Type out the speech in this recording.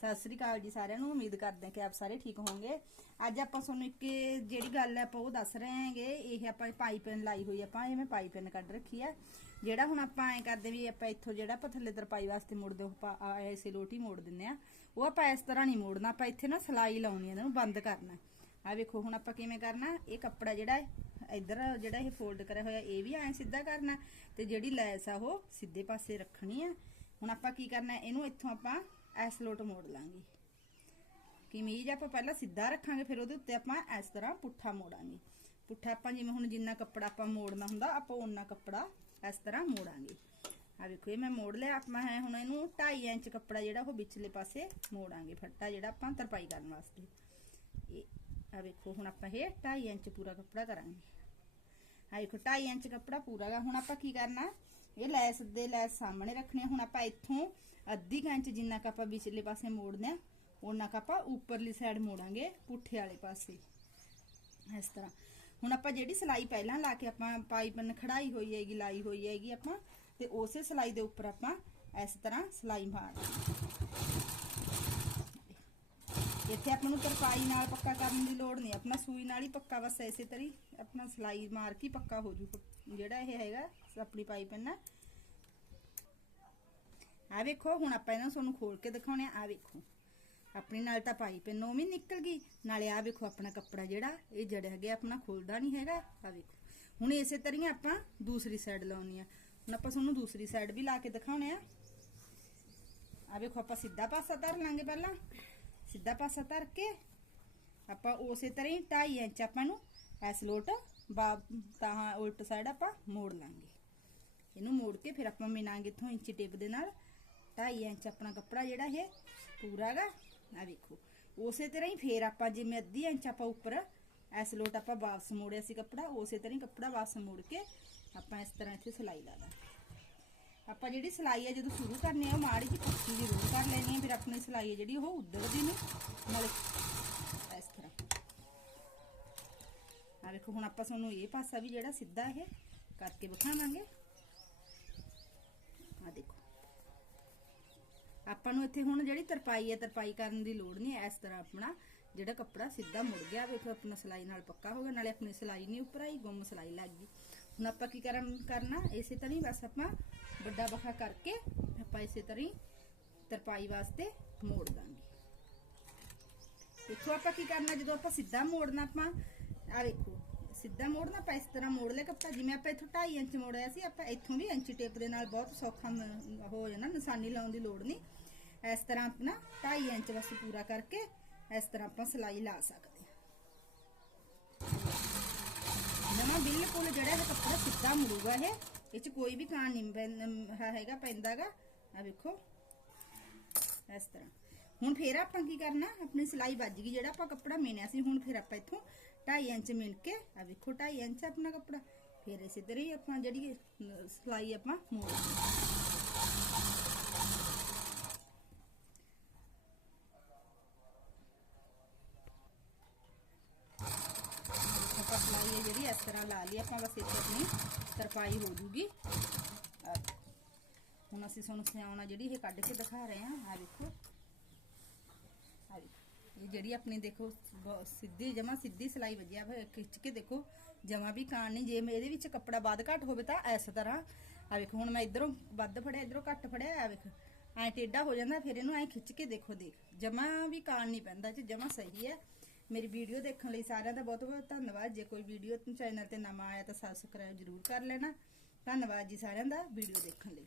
ਸਤਿ ਸ੍ਰੀ ਅਕਾਲ ਜੀ ਸਾਰਿਆਂ ਨੂੰ, ਉਮੀਦ ਕਰਦੇ ਹਾਂ ਕਿ ਆਪ ਸਾਰੇ ਠੀਕ ਹੋਵੋਗੇ। ਅੱਜ ਆਪਾਂ ਤੁਹਾਨੂੰ ਇੱਕ ਜਿਹੜੀ ਗੱਲ ਹੈ, ਆਪਾਂ ਉਹ ਦੱਸ ਰਹੇ ਹਾਂਗੇ। ਇਹ ਆਪਾਂ ਪਾਈਪਿੰਨ ਲਾਈ ਹੋਈ ਆਪਾਂ ਇਹ ਮੈਂ ਪਾਈਪਿੰਨ ਕੱਢ ਰੱਖੀ ਹੈ। ਜਿਹੜਾ ਹੁਣ ਆਪਾਂ ਐ ਕਰਦੇ ਵੀ ਆਪਾਂ ਇੱਥੋਂ ਜਿਹੜਾ ਆਪਾਂ ਥੱਲੇ ਤਰਪਾਈ ਵਾਸਤੇ ਮੋੜਦੇ ਉਹ ਆਪਾਂ ਆ ਐਸੇ ਲੋਟੀ ਮੋੜ ਦਿੰਨੇ ਆ ਉਹ ਆਪਾਂ ਇਸ ਤਰ੍ਹਾਂ ਨਹੀਂ ਮੋੜਨਾ, ਆਪਾਂ ਇੱਥੇ ਨਾ ਸਲਾਈ ਲਾਉਣੀ ਹੈ, ਇਹਨੂੰ ਬੰਦ ਕਰਨਾ। ਆ ਵੇਖੋ, ਹੁਣ ਆਪਾਂ ਕਿਵੇਂ ਕਰਨਾ, ਇਹ ਕੱਪੜਾ ਜਿਹੜਾ ਹੈ, ਇੱਧਰ ਜਿਹੜਾ ਇਹ ਫੋਲਡ ਕਰਿਆ ਹੋਇਆ, ਇਹ ਵੀ ਐ ਸਿੱਧਾ ਕਰਨਾ। ਤੇ ਜਿਹੜੀ ਲੈਸ ਆ ਉਹ ਸਿੱਧੇ ਪਾਸੇ ਰੱਖਣੀ ਆ। ਹੁਣ ਆਪਾਂ ਕੀ ਕਰਨਾ, ਇਹਨੂੰ ਇੱਥੋਂ ਆਪਾਂ ਐਸ ਲੋਟ ਮੋੜ ਲਾਂਗੇ। ਕਮੀਜ਼ ਆਪਾਂ ਪਹਿਲਾਂ ਸਿੱਧਾ ਰੱਖਾਂਗੇ, ਫਿਰ ਉਹਦੇ ਉੱਤੇ ਆਪਾਂ ਇਸ ਤਰ੍ਹਾਂ ਪੁੱਠਾ ਮੋੜਾਂਗੇ। ਪੁੱਠਾ ਆਪਾਂ ਜਿਵੇਂ ਹੁਣ ਜਿੰਨਾ ਕੱਪੜਾ ਆਪਾਂ ਮੋੜਨਾ ਹੁੰਦਾ, ਆਪਾਂ ਉਹਨਾਂ ਕੱਪੜਾ ਇਸ ਤਰ੍ਹਾਂ ਮੋੜਾਂਗੇ। ਆ ਵੇਖੋ, ਇਹ ਮੈਂ ਮੋੜ ਲਿਆ, ਆਪਾਂ ਹੈ ਹੁਣ ਇਹਨੂੰ 2.5 ਇੰਚ ਕੱਪੜਾ ਜਿਹੜਾ ਉਹ ਵਿਚਲੇ ਪਾਸੇ ਮੋੜਾਂਗੇ, ਫੱਟਾ ਜਿਹੜਾ ਆਪਾਂ ਤਰਪਾਈ ਕਰਨ ਵਾਸਤੇ। ਇਹ ਆ ਵੇਖੋ, ਹੁਣ ਆਪਾਂ ਇਹ 2.5 ਇੰਚ ਪੂਰਾ ਕੱਪੜਾ ਕਰਾਂਗੇ। ਆ ਵੇਖੋ 2.5 ਇੰਚ ਕੱਪੜਾ ਪੂਰਾ ਗਾ। ਹੁਣ ਆਪਾਂ ਕੀ ਕਰਨਾ ਇਹ ਲੈਸ ਦੇ ਲੈਸ ਸਾਹਮਣੇ ਰੱਖਣੀ ਹੁਣ ਆਪਾਂ ਇੱਥੋਂ ਅੱਧੀ ਕੁ ਜਿੰਨਾ ਕ ਆਪਾਂ ਵਿਚਲੇ ਪਾਸੇ ਮੋੜਦੇ ਆ ਉਹਨਾਂ ਕ ਆਪਾਂ ਉੱਪਰਲੀ ਸਾਈਡ ਮੋੜਾਂਗੇ ਪੁੱਠੇ ਵਾਲੇ ਪਾਸੇ। ਇਸ ਤਰ੍ਹਾਂ। ਹੁਣ ਆਪਾਂ ਜਿਹੜੀ ਸਲਾਈ ਪਹਿਲਾਂ ਲਾ ਕੇ ਆਪਾਂ ਪਾਈਪਨ ਖੜਾਈ ਹੋਈ ਹੈਗੀ, ਲਾਈ ਹੋਈ ਹੈਗੀ ਆਪਾਂ, ਤੇ ਉਸੇ ਸਲਾਈ ਦੇ ਉੱਪਰ ਆਪਾਂ ਇਸ ਤਰ੍ਹਾਂ ਸਲਾਈ ਮਾਰਨੀ। ਇੱਥੇ ਆਪਾਂ ਨੂੰ ਤਰਪਾਈ ਨਾਲ ਪੱਕਾ ਕਰਨ ਦੀ ਲੋੜ ਨਹੀਂ, ਆਪਣਾ ਸੂਈ ਨਾਲ ਹੀ ਪੱਕਾ ਬਸ ਐਸੇ ਤਰੀ ਆਪਣਾ ਸਲਾਈ ਮਾਰ ਕੇ ਪੱਕਾ ਹੋ ਜੂ ਜਿਹੜਾ ਇਹ ਹੈਗਾ, ਆਪਣੀ ਪਾਈਪ ਨਾਲ। ਆ ਵੇਖੋ, ਹੁਣ ਆਪਾਂ ਇਹਨਾਂ ਤੁਹਾਨੂੰ ਖੋਲ ਕੇ ਦਿਖਾਉਣੇ ਆ ਵੇਖੋ। ਆਪਣੇ ਨਾਲ ਤਾਂ ਪਾਈਪ ਨੌ ਵੀ ਨਿਕਲ ਗਈ, ਨਾਲੇ ਆ ਵੇਖੋ ਆਪਣਾ ਕੱਪੜਾ ਜਿਹੜਾ, ਇਹ ਜੜਿਆ ਗਿਆ ਆਪਣਾ ਖੁੱਲਦਾ ਨਹੀਂ ਹੈਗਾ ਆ ਵੇਖੋ। ਹੁਣ ਇਸੇ ਤਰ੍ਹਾਂ ਆਪਾਂ ਦੂਸਰੀ ਸਾਈਡ ਲਾਉਣੀ ਆ। ਹੁਣ ਆਪਾਂ ਤੁਹਾਨੂੰ ਦੂਸਰੀ ਸਾਈਡ ਵੀ ਲਾ ਕੇ ਦਿਖਾਉਣੇ ਆ। ਆ ਵੇਖੋ, ਆਪਾਂ ਸਿੱਧਾ ਪਾਸਾ ਧਰ ਲਾਂਗੇ ਪਹਿਲਾਂ। ਸਿੱਧਾ ਪਾਸਾ ਧਰ ਕੇ ਆਪਾਂ ਉਸੇ ਤਰ੍ਹਾਂ ਹੀ 2.5 ਇੰਚ ਆਪਾਂ ਨੂੰ ਐਸ ਲੋਟ ਬਾ ਤਾਂ ਉਲਟ ਸਾਈਡ ਆਪਾਂ ਮੋੜ ਲਾਂਗੇ ਇਹਨੂੰ ਮੋੜ ਕੇ ਫਿਰ ਆਪਾਂ ਮਿਨਾਂਗੇ ਇਥੋਂ ਇੰਚੀ ਟੇਪ ਦੇ ਨਾਲ 2.5 ਇੰਚ ਆਪਣਾ ਕੱਪੜਾ ਜਿਹੜਾ ਇਹ ਪੂਰਾਗਾ ਆ ਵੇਖੋ ਉਸੇ ਤਰ੍ਹਾਂ ਹੀ ਫੇਰ ਆਪਾਂ ਜਿਵੇਂ ਅੱਧੀ ਇੰਚ ਆਪਾਂ ਉੱਪਰ ਐਸ ਲੋਟ ਆਪਾਂ ਵਾਪਸ ਮੋੜਿਆ ਸੀ ਕੱਪੜਾ ਉਸੇ ਤਰ੍ਹਾਂ ਹੀ ਕੱਪੜਾ ਵਾਪਸ ਮੋੜ ਕੇ ਆਪਾਂ ਇਸ ਤਰ੍ਹਾਂ ਇੱਥੇ ਸਿਲਾਈ ਲਾ ਦਾਂਗੇ ਆਪਾਂ ਜਿਹੜੀ ਸਿਲਾਈ ਹੈ ਜਦੋਂ ਸ਼ੁਰੂ ਕਰਨੀ ਹੈ ਉਹ ਮਾੜੀ ਜਿਹੀ ਪੱਕੀ ਜ਼ਰੂਰ ਕਰ ਲੈਣੀ ਹੈ ਫਿਰ ਆਪਣੀ ਸਿਲਾਈ ਹੈ ਜਿਹੜੀ, ਉਹ ਉਧੜਦੀ ਨਹੀਂ ਨਾਲੇ ਇਸ ਤਰ੍ਹਾਂ। ਆ ਵੇਖੋ ਹੁਣ ਆਪਾਂ ਤੁਹਾਨੂੰ ਇਹ ਪਾਸਾ ਵੀ ਜਿਹੜਾ ਸਿੱਧਾ ਇਹ ਕਰਕੇ ਵਿਖਾਵਾਂਗੇ। ਆ ਦੇਖੋ। ਆਪਾਂ ਨੂੰ ਇੱਥੇ ਹੁਣ ਜਿਹੜੀ ਤਰਪਾਈ ਹੈ ਤਰਪਾਈ ਕਰਨ ਦੀ ਲੋੜ ਨਹੀਂ ਇਸ ਤਰ੍ਹਾਂ ਆਪਣਾ ਜਿਹੜਾ ਕੱਪੜਾ ਸਿੱਧਾ ਮੁੜ ਗਿਆ, ਵੇਖੋ ਆਪਣਾ ਸਿਲਾਈ ਨਾਲ ਪੱਕਾ ਹੋ ਗਿਆ, ਨਾਲੇ ਆਪਣੀ ਸਿਲਾਈ ਨਹੀਂ ਉੱਪਰ ਆਈ, ਗੁੰਮ ਸਿਲਾਈ ਲੱਗ ਗਈ। ਹੁਣ ਆਪਾਂ ਕੀ ਕਰਨ ਕਰਨਾ, ਇਸੇ ਤਰ੍ਹਾਂ ਹੀ ਬਸ ਆਪਾਂ ਵੱਡਾ ਬਖਾ ਕਰਕੇ ਆਪਾਂ ਇਸੇ ਤਰ੍ਹਾਂ ਹੀ ਤਰਪਾਈ ਵਾਸਤੇ ਮੋੜ ਦਾਂਗੇ। ਦੇਖੋ ਆਪਾਂ ਕੀ ਕਰਨਾ, ਜਦੋਂ ਆਪਾਂ ਸਿੱਧਾ ਮੋੜਨਾ ਆਪਾਂ ਆ ਵੇਖੋ, ਸਿੱਧਾ ਮੋੜਨਾ ਆਪਾਂ ਇਸ ਤਰ੍ਹਾਂ ਮੋੜ ਲਿਆ ਕੱਪੜਾ ਜਿਵੇਂ ਆਪਾਂ ਇੱਥੋਂ 2.5 ਇੰਚ ਮੋੜਿਆ ਸੀ, ਆਪਾਂ ਇੱਥੋਂ ਵੀ ਇੰਚੀ ਟੇਪ ਦੇ ਨਾਲ ਬਹੁਤ ਸੌਖਾ ਹੋ ਜਾਣਾ, ਨਿਸ਼ਾਨੀ ਲਾਉਣ ਦੀ ਲੋੜ ਨਹੀਂ। ਇਸ ਤਰ੍ਹਾਂ ਆਪਣਾ 2.5 ਇੰਚ ਬਸ ਪੂਰਾ ਕਰਕੇ ਇਸ ਤਰ੍ਹਾਂ ਆਪਾਂ ਸਲਾਈ ਲਾ ਸਕਦੇ ਹਾਂ ਜਮਾ ਬਿਲਕੁਲ ਜਿਹੜਾ ਇਹ ਕੱਪੜਾ ਸਿੱਧਾ ਮੁੜੂਗਾ ਇਹ ਇਹ ਚ ਕੋਈ ਵੀ ਕਾਣ ਨਹੀਂ ਪੈਂ- ਹੈ- ਹੈਗਾ ਪੈਂਦਾਗਾ। ਆ ਵੇਖੋ। ਇਸ ਤਰ੍ਹਾਂ। ਹੁਣ ਫੇਰ ਆਪਾਂ ਕੀ ਕਰਨਾ? ਆਪਣੀ ਸਿਲਾਈ ਵੱਜ ਗਈ। ਜਿਹੜਾ ਆਪਾਂ ਕੱਪੜਾ ਮਿਣਿਆ ਸੀ ਹੁਣ ਫੇਰ ਆਪਾਂ ਇੱਥੋਂ 2.5 ਇੰਚ ਮਿਣ ਕੇ ਆ ਵੇਖੋ 2.5 ਇੰਚ ਆਪਣਾ ਕੱਪੜਾ। ਫੇਰ ਇਸੇ ਤਰ੍ਹਾਂ ਹੀ ਆਪਾਂ ਜਿਹੜੀ ਅਹ, ਸਿਲਾਈ ਆਪਾਂ ਮੋੜ ਆਪਾਂ ਸਿਲਾਈ ਹੈ ਜਿਹੜੀ ਇਸ ਤਰ੍ਹਾਂ ਲਾ ਲਈ, ਆਪਾਂ ਬਸ ਇੱਥੇ ਆਪਣੀ ਤਰਪਾਈ ਹੋ ਜੂਗੀ। ਹੁਣ ਅਸੀਂ ਤੁਹਾਨੂੰ ਸਿਆਉਣਾ ਜਿਹੜੀ ਇਹ ਕੱਢ ਕੇ ਦਿਖਾ ਰਹੇ ਹਾਂ ਆ ਦੇਖੋ। ਆ ਇਹ ਜਿਹੜੀ ਆਪਣੀ ਦੇਖੋ ਸਿੱਧੀ ਜਮਾ ਸਿੱਧੀ ਸਿਲਾਈ ਵੱਜਿਆ ਹੋਇਆ ਖਿੱਚ ਕੇ ਦੇਖੋ, ਜਮਾ ਵੀ ਕਾਣ ਨਹੀਂ, ਜੇ ਇਹਦੇ ਵਿੱਚ ਕੱਪੜਾ ਵੱਧ ਘੱਟ ਹੋਵੇ ਤਾਂ ਇਸ ਤਰ੍ਹਾਂ। ਆ ਵੇਖੋ, ਹੁਣ ਮੈਂ ਇਧਰੋਂ ਵੱਧ ਫੜਿਆ, ਇਧਰੋਂ ਘੱਟ ਫੜਿਆ ਆ ਵੇਖ। ਐ ਟੇਢਾ ਹੋ ਜਾਂਦਾ, ਫਿਰ ਇਹਨੂੰ ਐ ਖਿੱਚ ਕੇ ਦੇਖੋ, ਦੇਖ। ਜਮਾ ਵੀ ਕਾਣ ਨਹੀਂ ਪੈਂਦਾ, ਜੇ ਜਮਾ ਸਹੀ ਹੈ ਮੇਰੀ ਵੀਡੀਓ ਦੇਖਣ ਲਈ ਸਾਰਿਆਂ ਦਾ ਬਹੁਤ ਬਹੁਤ ਧੰਨਵਾਦ। ਜੇ ਕੋਈ ਵੀਡੀਓ ਚੈਨਲ ਤੇ ਨਵਾਂ ਆਇਆ ਤਾਂ ਸਬਸਕ੍ਰਾਈਬ ਜਰੂਰ ਕਰ ਲੈਣਾ। ਧੰਨਵਾਦ ਜੀ ਸਾਰਿਆਂ ਦਾ ਵੀਡੀਓ ਦੇਖਣ ਲਈ।